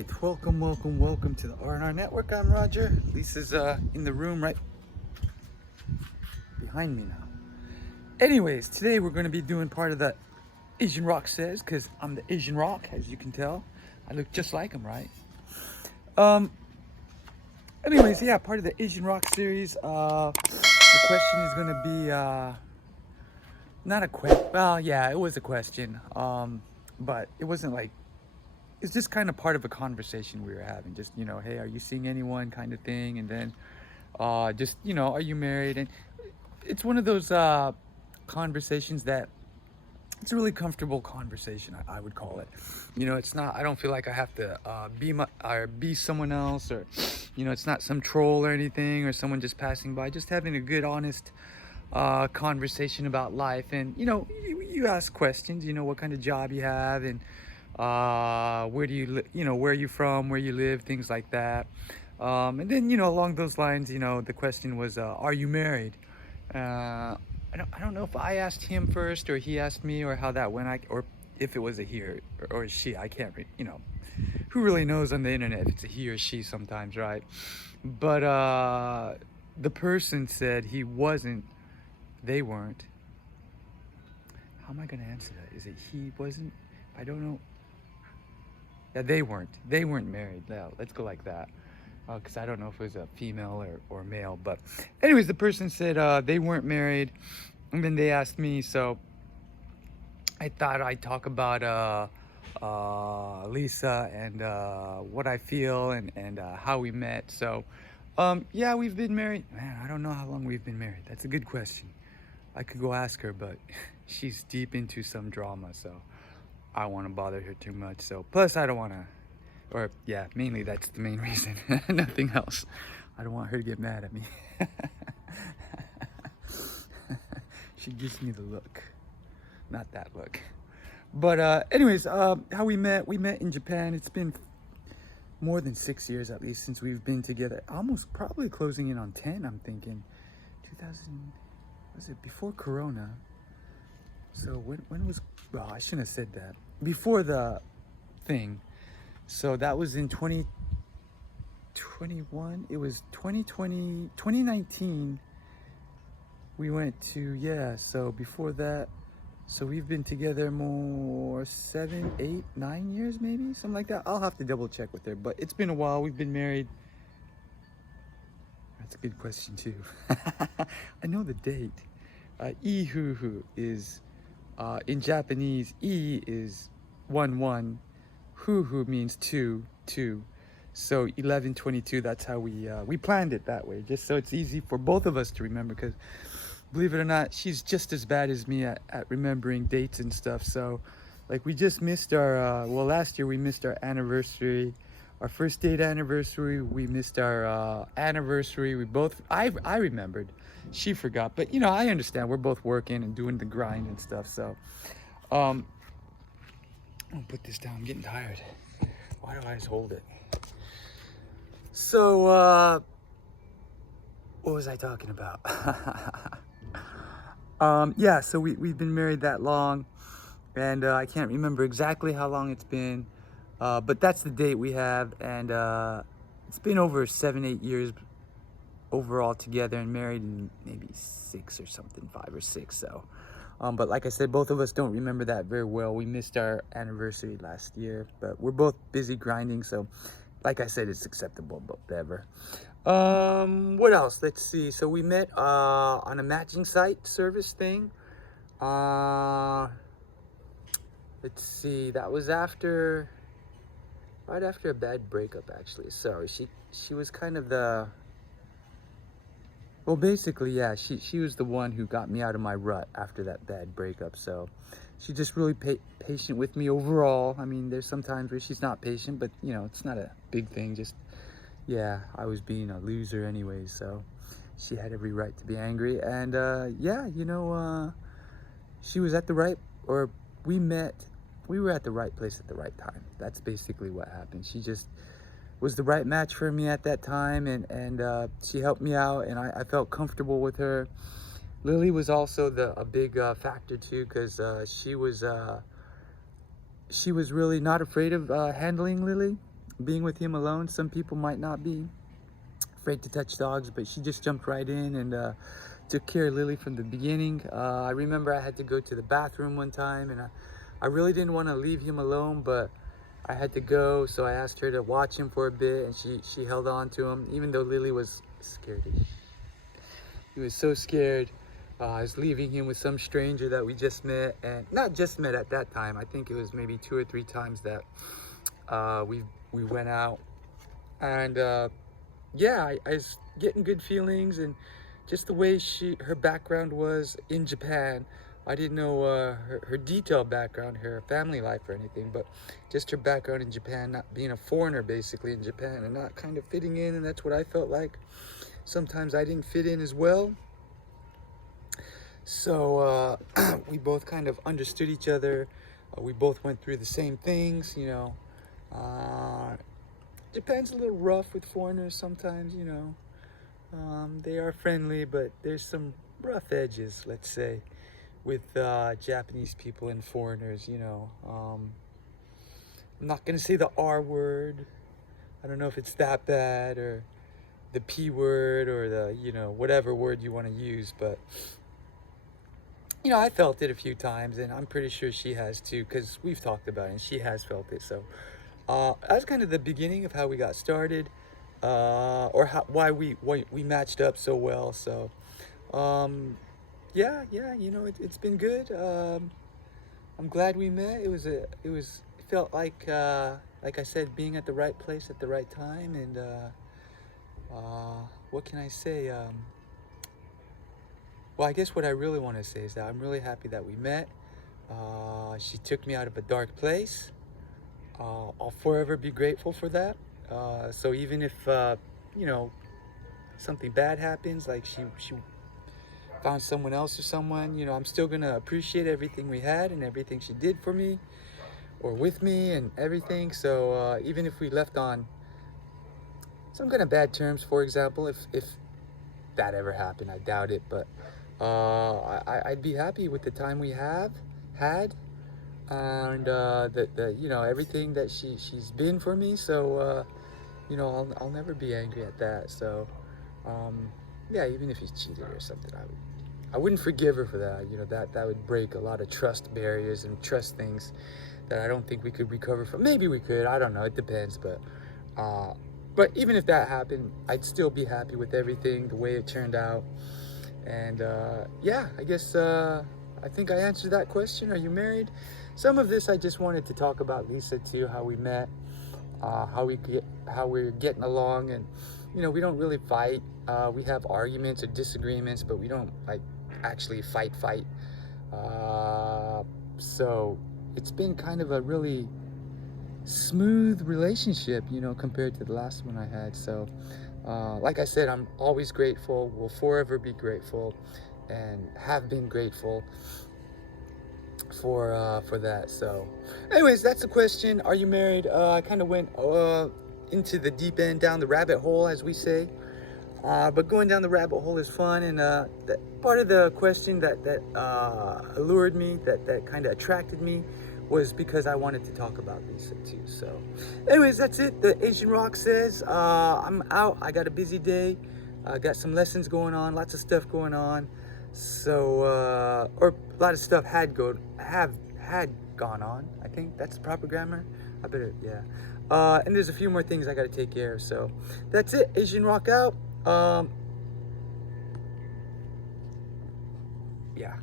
right, welcome to the R&R Network. I'm Roger. Lisa's in the room right behind me now. Anyways, today we're going to be doing part of the Asian Rock Says, because I'm the Asian Rock, as you can tell. I look just like him, right? Anyways, yeah, part of the Asian Rock series. The question is going to be, not a question. Well, yeah, it was a question. But it wasn't like, it's just kind of part of a conversation we were having. Just, hey, are you seeing anyone kind of thing? And then just, are you married? And it's one of those conversations that it's a really comfortable conversation, I would call it. It's not, I don't feel like I have to be someone else, or, it's not some troll or anything, or someone just passing by. Just having a good, honest conversation about life. And, you ask questions, what kind of job you have, and where do you live, where are you from, where you live, things like that. And then, along those lines, the question was, are you married? I don't know if I asked him first or he asked me, or how that went, or if it was a he or a she. I can't, who really knows on the internet if it's a he or she sometimes, right? But the person said he wasn't, they weren't. How am I going to answer that? Is it he wasn't? I don't know. Yeah, they weren't married. Yeah, let's go like that. Because I don't know if it was a female or male. But anyways, the person said they weren't married. And then they asked me, so I thought I'd talk about Lisa and what I feel and how we met. So yeah, we've been married. Man, I don't know how long we've been married. That's a good question. I could go ask her, but she's deep into some drama, so I don't want to bother her too much. So plus I don't want to, or yeah, mainly that's the main reason. Nothing else. I don't want her to get mad at me. She gives me the look, not that look. But anyways, how we met in Japan. It's been more than 6 years at least since we've been together. Almost probably closing in on 10, I'm thinking. 2000, was it before Corona? So when was, well, I shouldn't have said that. Before the thing. So that was in 2021. It was 2020, 2019. We went to, yeah, so before that, so we've been together more 7, 8, 9 years maybe, something like that. I'll have to double check with her, but it's been a while. We've been married. That's a good question too. I know the date. Ihuhu is, in Japanese, I is 1, Huhu means 2. So 11/22, that's how we planned it that way, just so it's easy for both of us to remember, because believe it or not, she's just as bad as me at remembering dates and stuff. So like we just missed our, well, last year we missed our anniversary, our first date anniversary. We missed our anniversary. We both, I remembered, she forgot, but I understand, we're both working and doing the grind and stuff. So I'll put this down, I'm getting tired. Why do I just hold it? So what was I talking about? Yeah, so we've been married that long, and I can't remember exactly how long it's been, but that's the date we have, and it's been over 7, 8 years overall together, and married in maybe 6 or something, 5 or 6. So but like I said, both of us don't remember that very well. We missed our anniversary last year, but we're both busy grinding, so like I said, it's acceptable, but whatever. What else? Let's see. So we met on a matching site service thing. Let's see. That was right after a bad breakup, actually. So she was kind of the, well, basically, yeah, she was the one who got me out of my rut after that bad breakup. So she's just really patient with me overall. I mean, there's some times where she's not patient, but it's not a big thing. Just, yeah, I was being a loser anyway, so she had every right to be angry. And yeah, she was at the right, or we were at the right place at the right time. That's basically what happened. She just was the right match for me at that time, and she helped me out, and I felt comfortable with her. Lily was also a big factor too, because she was really not afraid of handling Lily. being with him alone. Some people might not be afraid to touch dogs, but she just jumped right in and took care of Lily from the beginning. I remember I had to go to the bathroom one time, and I really didn't want to leave him alone, but I had to go, so I asked her to watch him for a bit, and she held on to him, even though Lily was scared. He was so scared. I was leaving him with some stranger that we just met, and not just met at that time. I think it was maybe 2 or 3 times that we went out, and yeah, I was getting good feelings, and just the way her background was in Japan. I didn't know her detailed background, her family life or anything, but just her background in Japan, not being a foreigner basically in Japan and not kind of fitting in, and that's what I felt like. Sometimes I didn't fit in as well. So we both kind of understood each other. We both went through the same things, you know. Japan's a little rough with foreigners sometimes, you know. They are friendly, but there's some rough edges, let's say, with Japanese people and foreigners, you know. I'm not gonna say the R word. I don't know if it's that bad, or the P word, or the, you know, whatever word you want to use, but you know, I felt it a few times, and I'm pretty sure she has too, because we've talked about it and she has felt it. So that's kind of the beginning of how we got started, or why we matched up so well. So yeah, you know, it's been good. I'm glad we met. It felt like I said, being at the right place at the right time. And what can I say? Well, I guess what I really want to say is that I'm really happy that we met. She took me out of a dark place. I'll forever be grateful for that. So even if you know, something bad happens, like she found someone else or someone, you know, I'm still gonna appreciate everything we had and everything she did for me or with me and everything. So even if we left on some kind of bad terms, for example, if that ever happened, I doubt it, but I'd be happy with the time we had, and the you know, everything that she's been for me. So you know, I'll never be angry at that. So yeah, even if he's cheated or something, I wouldn't forgive her for that. You know, that would break a lot of trust barriers and trust things that I don't think we could recover from. Maybe we could, I don't know, it depends. But even if that happened, I'd still be happy with everything, the way it turned out. And yeah, I guess I think I answered that question. Are you married? Some of this I just wanted to talk about Lisa too, how we met, how we're getting along, and you know, we don't really fight. We have arguments or disagreements, but we don't like actually fight. So it's been kind of a really smooth relationship, you know, compared to the last one I had. So like I said, I'm always grateful, will forever be grateful, and have been grateful for that. So anyways, that's the question. Are you married? I kind of went into the deep end, down the rabbit hole, as we say. But going down the rabbit hole is fun, and that part of the question that allured me, that kind of attracted me, was because I wanted to talk about Lisa too. So anyways, that's it. The Asian Rock says I'm out. I got a busy day. I got some lessons going on, lots of stuff going on. So or a lot of stuff had gone on. I think that's the proper grammar. I better, yeah. And there's a few more things I got to take care of. So that's it. Asian Rock out. Yeah.